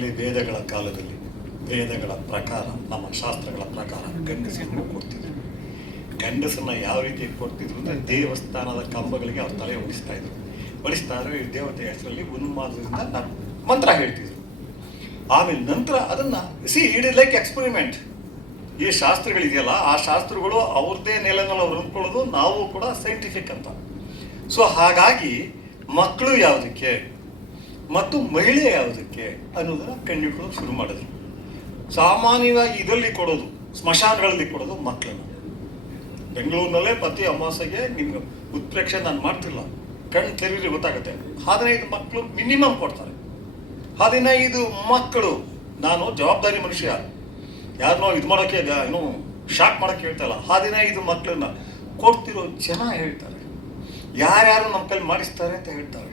ಅದರಲ್ಲಿ ವೇದಗಳ ಕಾಲದಲ್ಲಿ ವೇದಗಳ ಪ್ರಕಾರ, ನಮ್ಮ ಶಾಸ್ತ್ರಗಳ ಪ್ರಕಾರ ಗಂಡಸನ್ನು ಕೊಡ್ತಿದ್ರು. ಗಂಡಸನ್ನ ಯಾವ ರೀತಿ ಕೊಡ್ತಿದ್ರು ಅಂದರೆ ದೇವಸ್ಥಾನದ ಕಂಬಗಳಿಗೆ ಅವ್ರ ತಲೆ ಹೊಡಿಸ್ತಾರೆ ಈ ದೇವತೆ ಹೆಸರಲ್ಲಿ ಉನ್ಮಾದದಿಂದ ಮಂತ್ರ ಹೇಳ್ತಿದ್ರು. ಆಮೇಲೆ ನಂತರ ಅದನ್ನು ಇಟ್ ಇಸ್ ಲೈಕ್ ಎಕ್ಸ್ಪೆರಿಮೆಂಟ್. ಈ ಶಾಸ್ತ್ರಗಳಿದೆಯಲ್ಲ, ಆ ಶಾಸ್ತ್ರಗಳು ಅವ್ರದ್ದೇ ನೆಲೆನಲ್ಲಿ ಅವ್ರು ಅಂದ್ಕೊಳ್ಳೋದು, ನಾವು ಕೂಡ ಸೈಂಟಿಫಿಕ್ ಅಂತ. ಸೊ ಹಾಗಾಗಿ ಮಕ್ಕಳು ಯಾವುದಕ್ಕೆ ಮತ್ತು ಮಹಿಳೆ ಯಾವುದಕ್ಕೆ ಅನ್ನೋದನ್ನು ಕಂಡುಹಿಡಿಯೋದು ಶುರು ಮಾಡಿದ್ರು. ಸಾಮಾನ್ಯವಾಗಿ ಇದರಲ್ಲಿ ಕೊಡೋದು, ಸ್ಮಶಾನಗಳಲ್ಲಿ ಕೊಡೋದು ಮಕ್ಕಳನ್ನು. ಬೆಂಗಳೂರಿನಲ್ಲೇ ಪ್ರತಿ ಅಮಾವಾಸ್ಯೆಗೆ ನಿಮ್ಗೆ ಉತ್ಪ್ರೇಕ್ಷೆ ನಾನು ಮಾಡ್ತಿಲ್ಲ, ಕಣ್ಣು ತೆರೀರಿ ಗೊತ್ತಾಗುತ್ತೆ. 15 ಮಕ್ಕಳು ಮಿನಿಮಮ್ ಕೊಡ್ತಾರೆ. 15 ಮಕ್ಕಳು. ನಾನು ಜವಾಬ್ದಾರಿ ಮನುಷ್ಯ, ಯಾರನ್ನೋ ಇದು ಮಾಡೋಕ್ಕೆ ಏನೋ ಶಾಕ್ ಮಾಡೋಕ್ಕೆ ಹೇಳ್ತಾ ಇಲ್ಲ. 15 ಮಕ್ಕಳನ್ನ ಕೊಡ್ತಿರೋ ಜನ ಹೇಳ್ತಾರೆ, ಯಾರ್ಯಾರು ನಮ್ಮ ಕೈಲಿ ಮಾಡಿಸ್ತಾರೆ ಅಂತ ಹೇಳ್ತಾರೆ.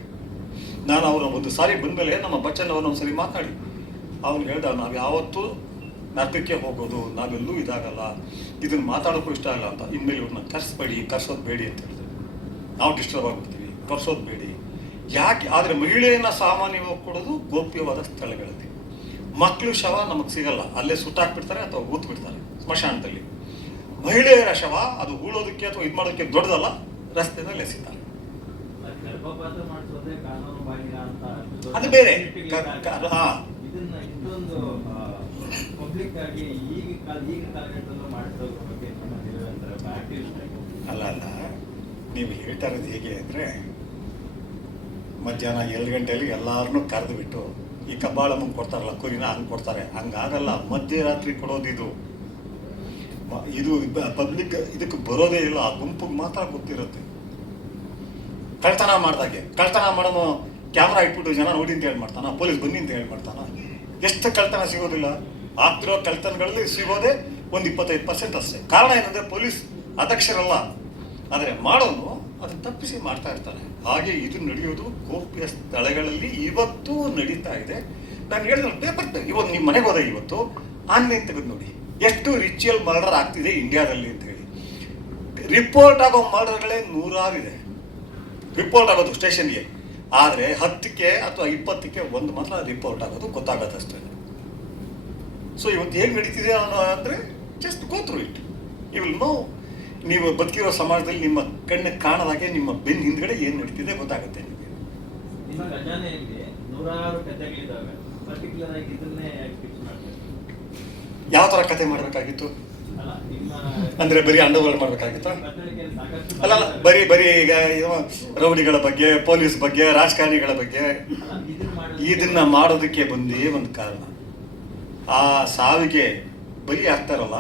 ನಾನು ಅವ್ರನ್ನ ಒಂದು ಸಾರಿ ಬಂದಮೇಲೆ ನಮ್ಮ ಬಚ್ಚನ್ ಅವ್ರನ್ನ ಒಂದು ಸರಿ ಮಾತಾಡಿ ಅವ್ನು ಹೇಳ್ದ, ನಾವು ಯಾವತ್ತೂ ನರ್ಕಕ್ಕೆ ಹೋಗೋದು, ನಾವೆಲ್ಲೂ ಇದಾಗಲ್ಲ, ಇದನ್ನು ಮಾತಾಡೋಕ್ಕೂ ಇಷ್ಟ ಆಗಲ್ಲ ಅಂತ. ಇನ್ಮೇಲೆ ಇವ್ರನ್ನ ಕರ್ಸೋದು ಬೇಡಿ ಅಂತ ಹೇಳಿದ್ರು. ನಾವು ಡಿಸ್ಟರ್ಬ್ ಆಗ್ಬಿಡ್ತೀವಿ, ಕರ್ಸೋದು ಬೇಡಿ. ಯಾಕೆ ಆದರೆ ಮಹಿಳೆಯನ್ನು ಸಾಮಾನ್ಯವಾಗಿ ಕೊಡೋದು ಗೋಪ್ಯವಾದ ಸ್ಥಳಗಳಲ್ಲಿ. ಮಕ್ಕಳು ಶವ ನಮಗೆ ಸಿಗಲ್ಲ, ಅಲ್ಲೇ ಸುಟ್ಟಾಕ್ಬಿಡ್ತಾರೆ ಅಥವಾ ಊತ್ ಬಿಡ್ತಾರೆ ಸ್ಮಶಾನದಲ್ಲಿ. ಮಹಿಳೆಯರ ಶವ ಅದು ಹೂಳೋದಕ್ಕೆ ಅಥವಾ ಇದು ಮಾಡೋದಕ್ಕೆ ದೊಡ್ಡದಲ್ಲ, ರಸ್ತೆನಲ್ಲಿ ಎಸಿತಾರೆ. ಅದು ಬೇರೆ. ಅಲ್ಲ ನೀವು ಹೇಳ್ತಾ ಇರೋದು ಹೇಗೆ ಅಂದರೆ, ಮಧ್ಯಾಹ್ನ 2 ಗಂಟೆಯಲ್ಲಿ ಎಲ್ಲರನ್ನೂ ಕರೆದು ಬಿಟ್ಟು ಈ ಕಬ್ಬಾಳಮ್ಮಂಗೆ ಕೊಡ್ತಾರಲ್ಲ ಕುರಿನ, ಹಂಗೆ ಕೊಡ್ತಾರೆ. ಹಂಗಾಗಲ್ಲ, ಮಧ್ಯರಾತ್ರಿ ಕೊಡೋದು. ಇದು ಪಬ್ಲಿಕ್ ಇದಕ್ಕೆ ಬರೋದೇ ಇಲ್ಲ, ಆ ಗುಂಪಿಗೆ ಮಾತ್ರ ಗೊತ್ತಿರುತ್ತೆ. ಕಳ್ತನ ಮಾಡ್ದಾಗೆ, ಕಳ್ತನ ಮಾಡೋನು ಕ್ಯಾಮ್ರಾ ಇಟ್ಬಿಟ್ಟು ಜನ ನೋಡಿ ಅಂತ ಹೇಳಿ ಮಾಡ್ತಾನ, ಪೊಲೀಸ್ ಬನ್ನಿ ಅಂತ ಹೇಳಿ ಮಾಡ್ತಾನ. ಎಷ್ಟು ಕಳ್ತನ ಸಿಗೋದಿಲ್ಲ, ಆಗ್ತಿರೋ ಕಳ್ತನಗಳಲ್ಲಿ ಸಿಗೋದೇ ಒಂದು 25% ಅಷ್ಟೇ. ಕಾರಣ ಏನಂದರೆ ಪೊಲೀಸ್ ಅದಕ್ಷರಲ್ಲ, ಆದರೆ ಮಾಡೋನು ಅದನ್ನು ತಪ್ಪಿಸಿ ಮಾಡ್ತಾ ಇರ್ತಾನೆ. ಹಾಗೆ ಇದು ನಡೆಯೋದು ಗೋಪ್ಯ ಸ್ಥಳಗಳಲ್ಲಿ ಇವತ್ತು ನಡೀತಾ ಇದೆ. ನಾನು ಹೇಳಿದ್ರೆ ಪೇಪರ್ ಇವತ್ತು ನಿಮ್ಮ ಮನೆಗೆ ಹೋದ, ಇವತ್ತು ಆನ್ಲೈನ್ ತೆಗೆದು ನೋಡಿ ಎಷ್ಟು ರಿಚುವಲ್ ಮರ್ಡರ್ ಆಗ್ತಿದೆ ಇಂಡಿಯಾದಲ್ಲಿ ಅಂತ ಹೇಳಿ. ರಿಪೋರ್ಟ್ ಆಗೋ ಮರ್ಡರ್ಗಳೇ 100 ಇದೆ ರಿಪೋರ್ಟ್ ಆಗೋದು ಸ್ಟೇಷನ್ಗೆ. ಆದರೆ 10ಕ್ಕೆ ಅಥವಾ 20ಕ್ಕೆ ಒಂದು ಮಾತ್ರ ರಿಪೋರ್ಟ್ ಆಗೋದು ಗೊತ್ತಾಗತ್ತಷ್ಟೇ. ಸೊ ಇವತ್ತು ಹೇಗೆ ನಡೀತಿದೆ ಅನ್ನೋ ಅಂದರೆ just go through it, you will know. ನೀವು ಬದುಕಿರೋ ಸಮಾಜದಲ್ಲಿ ನಿಮ್ಮ ಕಣ್ಣು ಕಾಣದಾಗೆ ನಿಮ್ಮ ಬೆನ್ನ ಹಿಂದ್ಗಡೆ ಏನು ನಡೀತಿದೆ ಗೊತ್ತಾಗುತ್ತೆ ನಿಮಗೆ. ಯಾವ ಥರ ಕತೆ ಮಾಡಬೇಕಾಗಿತ್ತು ಅಂದರೆ ಬರೀ ಅಂಡರ್ವರ್ಲ್ಡ್ ಮಾಡಬೇಕಾಗಿತ್ತು? ಅಲ್ಲ, ಬರೀ ಈಗ ರೌಡಿಗಳ ಬಗ್ಗೆ, ಪೊಲೀಸ್ ಬಗ್ಗೆ, ರಾಜಕಾರಣಿಗಳ ಬಗ್ಗೆ ಇದನ್ನ ಮಾಡೋದಕ್ಕೆ ಬಂದೇ ಒಂದು ಕಾರಣ. ಆ ಸಾವಿಗೆ ಬಲಿ ಆಗ್ತಾರಲ್ಲ,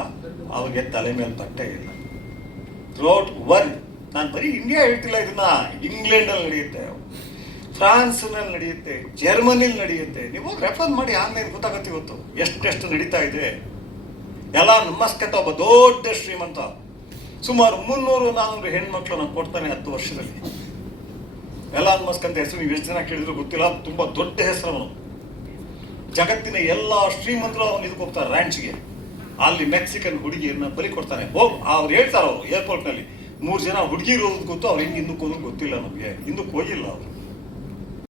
ಅವಾಗೆ ತಲೆ ಮೇಲೆ ಬಟ್ಟೆ ಇಲ್ಲ. ಥ್ರೂಔಟ್ ವರ್ಲ್ಡ್, ನಾನು ಬರೀ ಇಂಡಿಯಾ ಹೇಳ್ತಿಲ್ಲ, ಇದನ್ನ ಇಂಗ್ಲೆಂಡಲ್ಲಿ ನಡೆಯುತ್ತೆ, ಫ್ರಾನ್ಸ್ನಲ್ಲಿ ನಡೆಯುತ್ತೆ, ಜರ್ಮನಿಲಿ ನಡೆಯುತ್ತೆ. ನೀವು ರೆಫರ್ ಮಾಡಿ ಆನ್ಲೈನ್ ಗೊತ್ತಾಗುತ್ತೆ ಇವತ್ತು ಎಷ್ಟೆಷ್ಟು ನಡೀತಾ ಇದೆ. ಎಲ್ಲ ನಮಸ್ಕಂತ ಒಬ್ಬ ದೊಡ್ಡ ಶ್ರೀಮಂತ ಸುಮಾರು 300-400 ಹೆಣ್ಮಕ್ಳನ್ನ ಕೊಡ್ತಾನೆ 10 ವರ್ಷದಲ್ಲಿ. ಎಲ್ಲ ನಮಸ್ಕಂತ ಹೆಸರು ನೀವು ಎಷ್ಟು ಜನ ಕೇಳಿದ್ರು ಗೊತ್ತಿಲ್ಲ, ತುಂಬ ದೊಡ್ಡ ಹೆಸರು ಅವನು. ಜಗತ್ತಿನ ಎಲ್ಲ ಶ್ರೀಮಂತರು ಅವನು ಇದಕ್ಕೆ ಹೋಗ್ತಾರೆ ರ್ಯಾಂಚ್ಗೆ. ಅಲ್ಲಿ ಮೆಕ್ಸಿಕನ್ ಹುಡುಗಿಯನ್ನ ಬಲಿ ಕೊಡ್ತಾನೆ. ಅವ್ರು ಹೇಳ್ತಾರೆ, ಅವರು ಏರ್ಪೋರ್ಟ್ನಲ್ಲಿ 3 ಜನ ಹುಡುಗಿರು ಗೊತ್ತು, ಅವ್ರು ಹಿಂಗೆ ಹಿಂದಕ್ಕೆ ಹೋಗೋದು ಗೊತ್ತಿಲ್ಲ ನಮಗೆ, ಹಿಂದಕ್ಕೆ ಹೋಗಿಲ್ಲ ಅವರು.